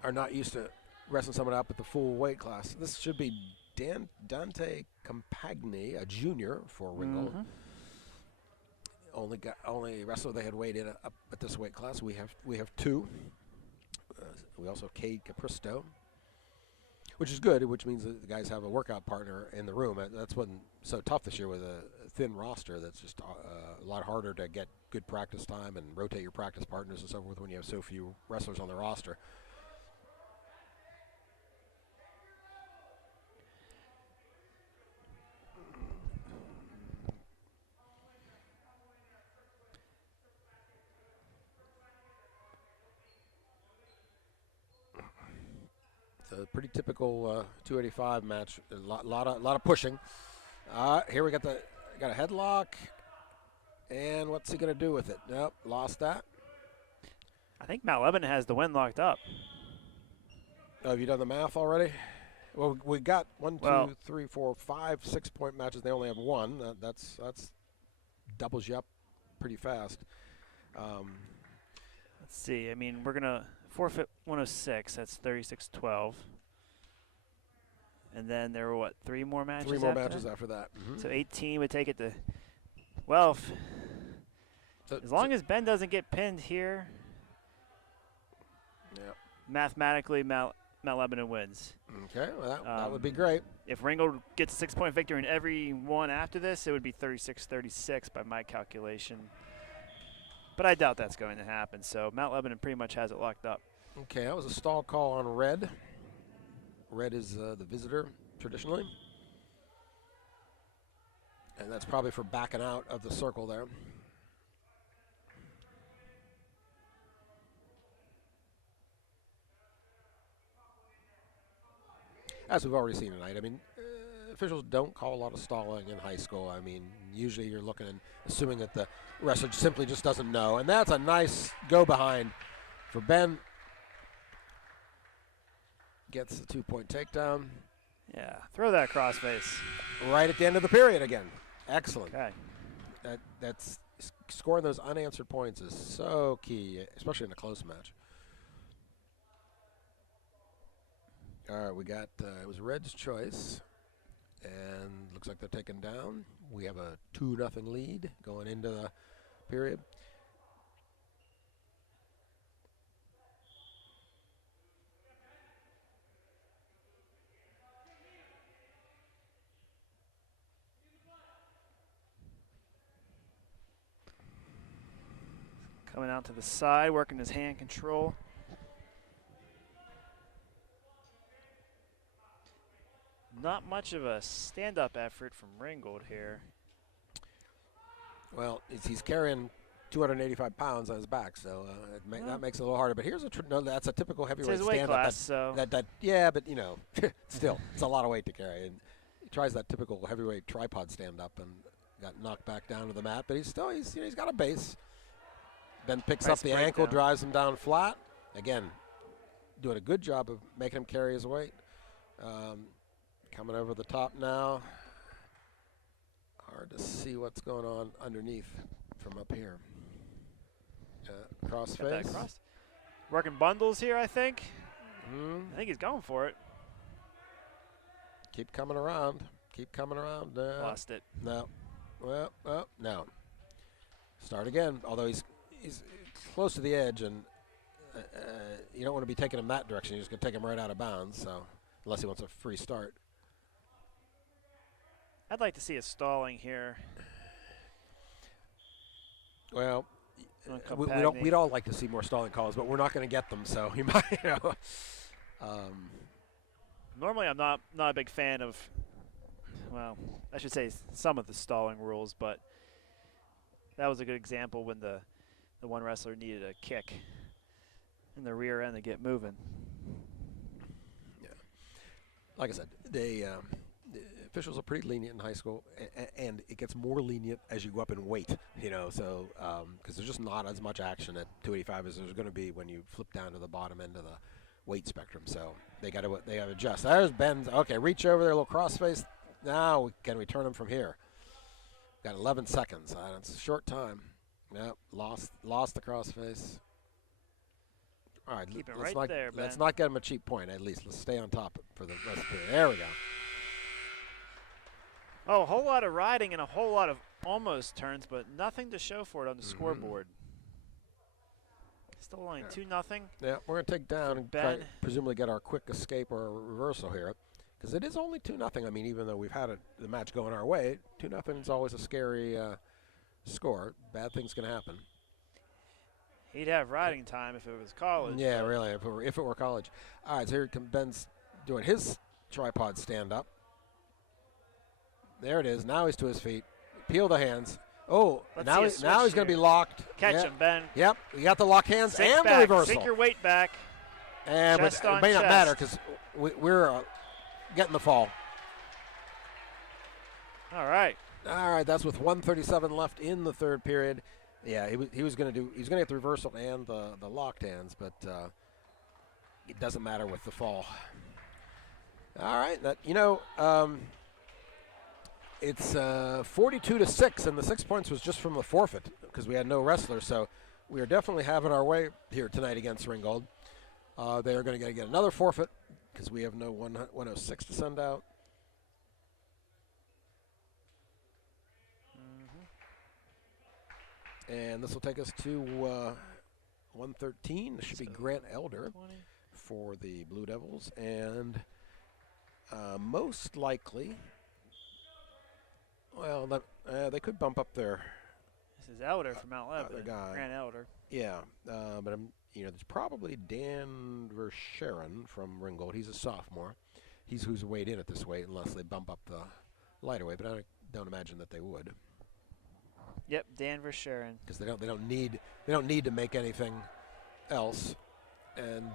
are not used to wrestling someone up at the full weight class. This should be Dante Compagni, a junior for Ringgold. Mm-hmm. Only wrestler they had weighed in up at this weight class. We have 2. We also have Cade Capristo, which is good, which means that the guys have a workout partner in the room. That's what's so tough this year with a thin roster. That's just a lot harder to get good practice time and rotate your practice partners and so forth when you have so few wrestlers on the roster. It's a pretty typical 285 match. A lot of pushing. Here we got a headlock, and what's he going to do with it? Nope, lost that. I think Mount Lebanon has the win locked up. Oh, have you done the math already? Well, we got 1, 2, 3, 4, 5, 6-point matches. They only have 1. That's doubles you up pretty fast. Let's see. I mean, we're gonna forfeit 106. That's 36-12. And then there were 3 more matches? 3 more matches after that. Mm-hmm. So 18 would take it to 12. As long as Ben doesn't get pinned here. Yeah. mathematically, Mount Lebanon wins. Okay, well, that would be great. If Ringgold gets a 6-point victory in every one after this, it would be 36-36 by my calculation. But I doubt that's going to happen, so Mount Lebanon pretty much has it locked up. Okay, that was a stall call on red. Red is the visitor, traditionally. And that's probably for backing out of the circle there. As we've already seen tonight, I mean, officials don't call a lot of stalling in high school. I mean, usually you're looking and assuming that the wrestler simply just doesn't know. And that's a nice go behind for Ben. Gets the 2-point takedown. Yeah, throw that crossface. Right at the end of the period again. Excellent. Okay. That's scoring those unanswered points is so key, especially in a close match. All right, we got it was Red's choice, and looks like they're taken down. We have a 2-0 lead going into the period. Coming out to the side, working his hand control. Not much of a stand-up effort from Ringgold here. Well, he's carrying 285 pounds on his back, so that makes it a little harder. But here's that's a typical heavyweight It's his weight stand-up. class, so. Yeah, but still, it's a lot of weight to carry. And he tries that typical heavyweight tripod stand-up and got knocked back down to the mat. But he's got a base. Ben picks up the ankle, drives him down flat. Again, doing a good job of making him carry his weight. Coming over the top now. Hard to see what's going on underneath from up here. Cross Got face. that cross. Working bundles here, I think. Mm. I think he's going for it. Keep coming around. Keep coming around. Lost it. No. Well, no. Start again. Although he's close to the edge, and you don't want to be taking him that direction. You're just going to take him right out of bounds. So unless he wants a free start. I'd like to see a stalling here. Well, we'd all like to see more stalling calls, but we're not going to get them. So you might, Normally, I'm not a big fan of. Well, I should say some of the stalling rules, but that was a good example when the one wrestler needed a kick in the rear end to get moving. Yeah, like I said, the officials are pretty lenient in high school, and it gets more lenient as you go up in weight. So because there's just not as much action at 285 as there's going to be when you flip down to the bottom end of the weight spectrum. So they got to adjust. There's Ben's. Okay, reach over there, a little crossface. Now can we turn him from here? Got 11 seconds. It's a short time. Yep, lost the crossface. All right, Keep it let's right not, there, let's Ben. not get him a cheap point. At least let's stay on top for the rest of the period. There we go. Oh, a whole lot of riding and a whole lot of almost turns, but nothing to show for it on the scoreboard. Still only 2-0. Yeah, we're going to take down and Ben. presumably get our quick escape or reversal here. Because it is only 2-0. I mean, even though we've had the match going our way, 2-0 is always a scary score. Bad things can happen. He'd have riding time if it was college. Yeah, really, if it were college. All right, so here Ben's doing his tripod stand-up. There it is. Now he's to his feet. Peel the hands. Oh, now he's going to be locked. Catch him, Ben. Yep, you got the lock hands Sink and back. the reversal. Sink your weight back. But Chest it on may not chest. matter because we're getting the fall. All right. All right, that's with 1:37 left in the third period. Yeah, he was going to get the reversal and the locked hands, but it doesn't matter with the fall. All right, it's 42-6, and the 6 points was just from the forfeit because we had no wrestler. So we are definitely having our way here tonight against Ringgold. They are going to get another forfeit because we have no 106 to send out. And this will take us to 113. This should be Grant Elder. for the Blue Devils, and most likely, well, they could bump up their. This is Elder from Mount Lebanon. guy. Grant Elder. Yeah, but there's probably Dan Verscheren from Ringgold. He's a sophomore. He's who's weighed in at this weight, unless they bump up the lighter weight. But I don't imagine that they would. Yep, Dan Verscheren. Because they don't need to make anything else. And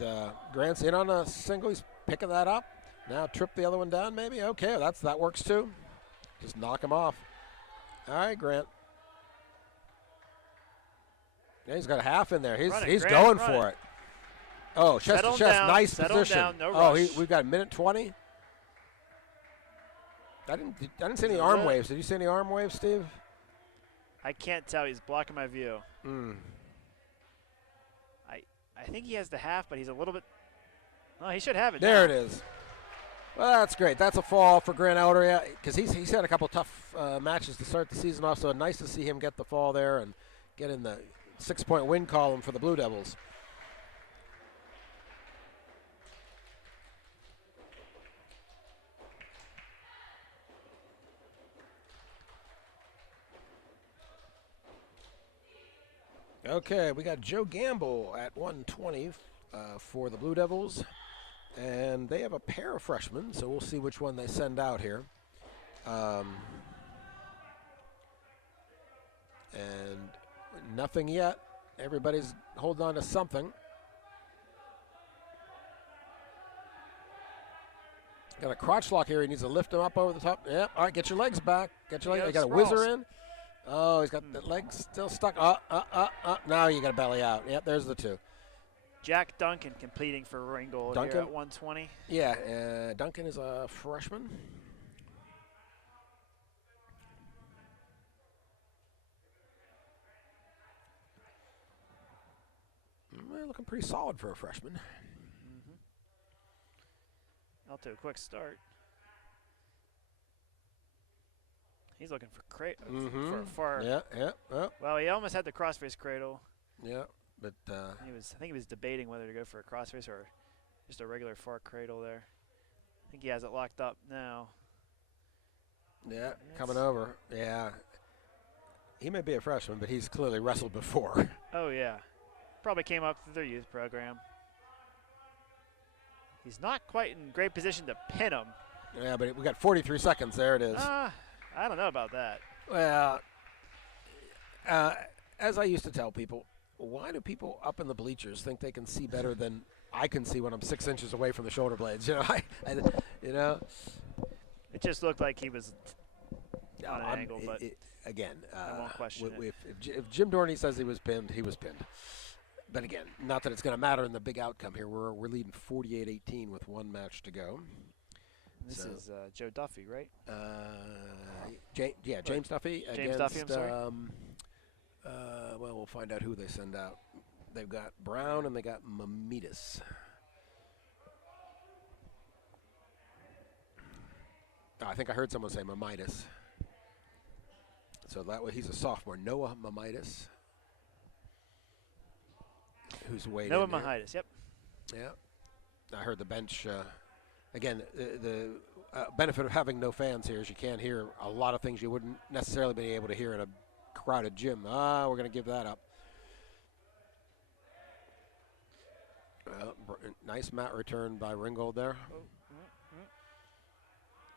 Grant's in on a single. He's picking that up. Now trip the other one down, maybe. Okay, that works too. Just knock him off. All right, Grant. Yeah, he's got a half in there. He's going for it. Oh, chest to chest, nice position. Down, no oh, rush. We've got a minute 20. I didn't see any arm waves. Did you see any arm waves, Steve? I can't tell. He's blocking my view. I think he has the half, but he's a little bit. Oh, he should have it. There now. it is. Well, that's great. That's a fall for Grant Elder, yeah, because he's had a couple tough matches to start the season off. So nice to see him get the fall there and get in the 6-point win column for the Blue Devils. Okay, we got Joe Gamble at 120 for the Blue Devils, and they have a pair of freshmen, so we'll see which one they send out here. And nothing yet. Everybody's holding on to something. Got a crotch lock here. He needs to lift him up over the top. Yep. All right, get your legs back. Get your legs. You got a whizzer in. Oh, he's got the legs still stuck. Now you got a belly out. Yep, there's the two. Jack Duncan competing for Ringgold here at 120. Yeah, Duncan is a freshman. Well, looking pretty solid for a freshman. Out to a quick start. He's looking for for a far. Yeah. Well, he almost had the crossface cradle. Yeah, but I think he was debating whether to go for a crossface or just a regular far cradle there. I think he has it locked up now. Yeah, coming over. Yeah, he may be a freshman, but he's clearly wrestled before. Oh yeah, probably came up through their youth program. He's not quite in great position to pin him. Yeah, but we got 43 seconds. There it is. I don't know about that. Well, as I used to tell people, why do people up in the bleachers think they can see better than I can see when I'm 6 inches away from the shoulder blades? You know, It just looked like he was on an angle, but again, I won't question it. If Jim Dorney says he was pinned, he was pinned. But again, not that it's going to matter in the big outcome here. We're leading 48-18 with one match to go. This is Joe Duffy, right? James Duffy. James Duffy, I'm sorry. Well, we'll find out who they send out. They've got Brown and they got Mamitas. I think I heard someone say Mamitas. So that way he's a sophomore. Noah Mamitas. Who's weighed Noah in there. Mahidas, yep. Yeah. I heard the bench. Again, the benefit of having no fans here is you can't hear a lot of things you wouldn't necessarily be able to hear in a crowded gym. We're going to give that up. Nice mat return by Ringgold there.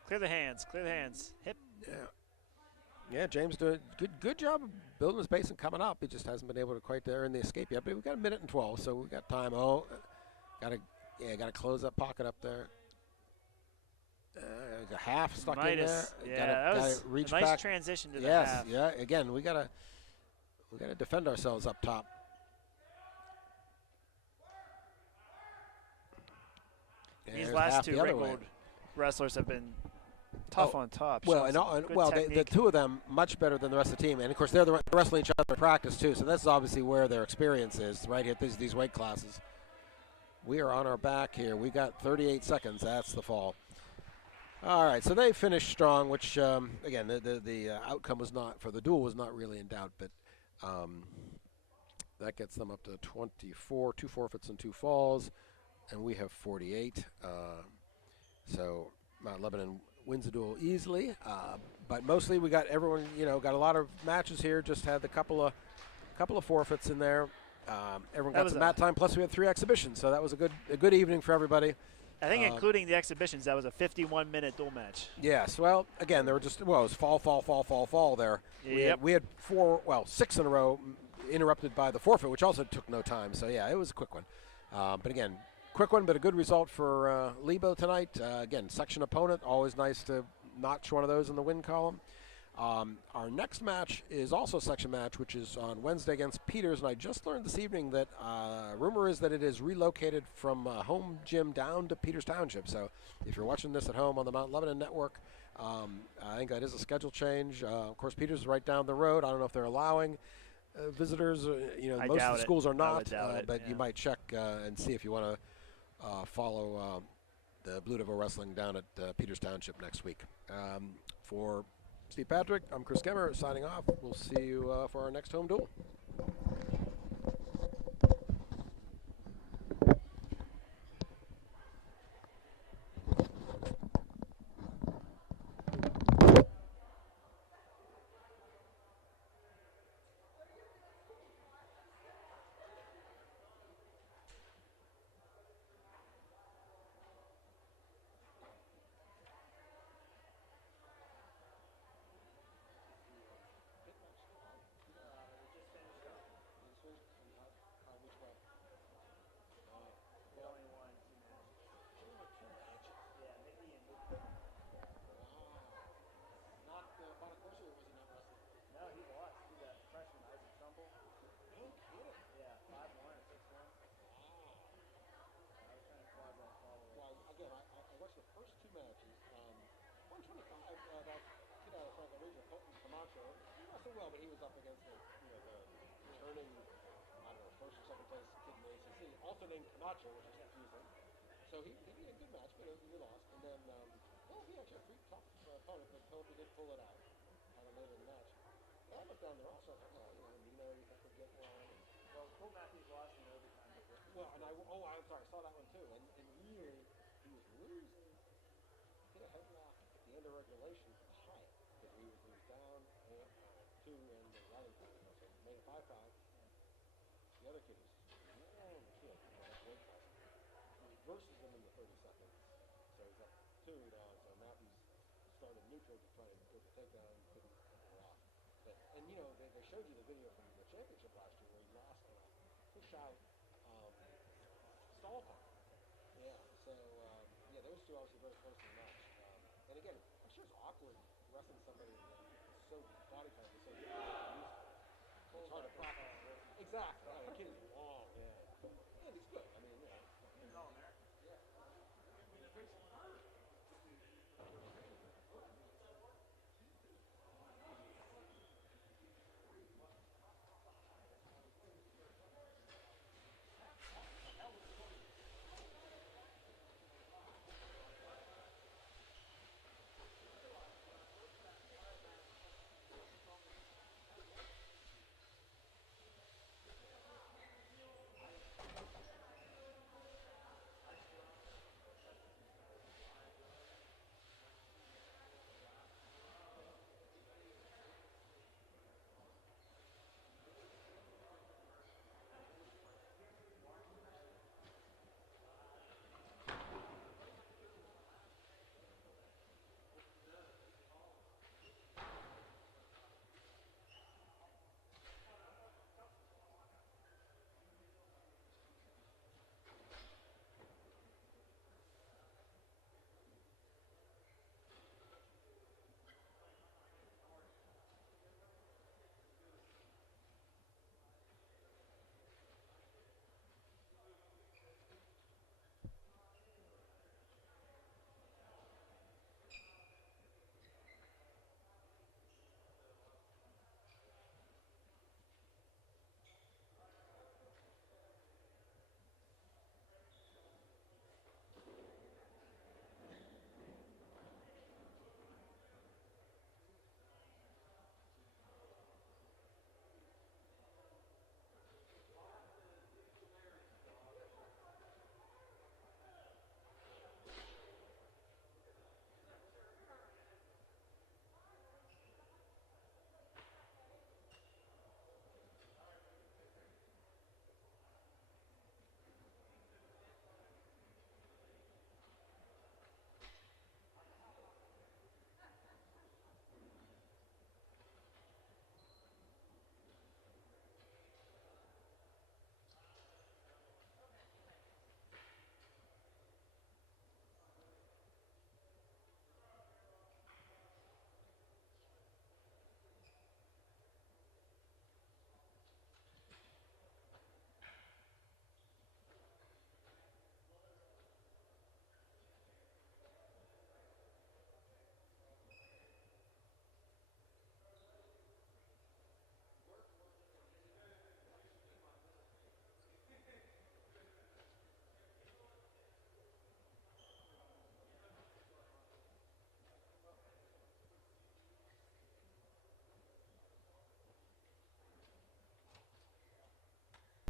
Clear the hands. Hip. Yeah, James doing good job of building his base and coming up. He just hasn't been able to quite earn the escape yet. But we've got a minute and 12, so we've got time. Got to close that pocket up there. A half stuck in there. Yeah, that was reach a nice back. transition to the Yes, half. yeah. Again, we gotta defend ourselves up top. These last two Ringgold wrestlers have been tough on top. Well, the two of them much better than the rest of the team, and of course they're wrestling each other in practice too. So that's obviously where their experience is, right here at these weight classes. We are on our back here. We got 38 seconds. That's the fall. All right, so they finished strong, which again the outcome was not for the duel was not really in doubt, but that gets them up to 24, 2 forfeits and 2 falls. and we have 48. So Mount Lebanon wins the duel easily. But mostly we got everyone, got a lot of matches here. Just had the couple of forfeits in there. Everyone got some mat time. Plus we had 3 exhibitions, so that was a good evening for everybody. I think including the exhibitions, that was a 51-minute duel match. Yes. Well, again, there were just it was fall there. Yep. We had 6 in a row interrupted by the forfeit, which also took no time. So yeah, it was a quick one. But again, quick one, but a good result for Lebo tonight. Again, section opponent, always nice to notch one of those in the win column. Our next match is also a section match, which is on Wednesday against Peters, and I just learned this evening that rumor is that it is relocated from home gym down to Peters Township. So if you're watching this at home on the Mount Lebanon Network, I think that is a schedule change. Of course, Peters is right down the road. I don't know if they're allowing visitors. Most of the schools are not, but you might check and see if you want to follow the Blue Devil Wrestling down at Peters Township next week. For Steve Patrick, I'm Chris Kemmer signing off. We'll see you for our next home duel. Well, but he was up against the returning, I don't know, first or second place kid in the ACC, also named Camacho, which is confusing. So he did a good match, but he lost. And then, he actually had 3 tough opponents, but Philip did pull it out later in the match. And I looked down there also, I thought, Nino, you think would get one. Well, Cole Matthews lost in overtime. Well, and I'm sorry, I saw that one too. And really, he was losing. He hit a headlock at the end of regulation to tie it, because he was down 2 in the rally time, so made it 5-5. The other kid was long kid, weight class. He reverses him in the 30 seconds, so he's up 2 down. So Matthews started neutral to try and get the takedown, couldn't pull it off. And they showed you the video from the championship last year where he lost on a push-out stall pump. Yeah. So those two obviously very close to the match. And again, I'm sure it's awkward wrestling somebody that's so body type is so different. It's hard to practice. Exactly.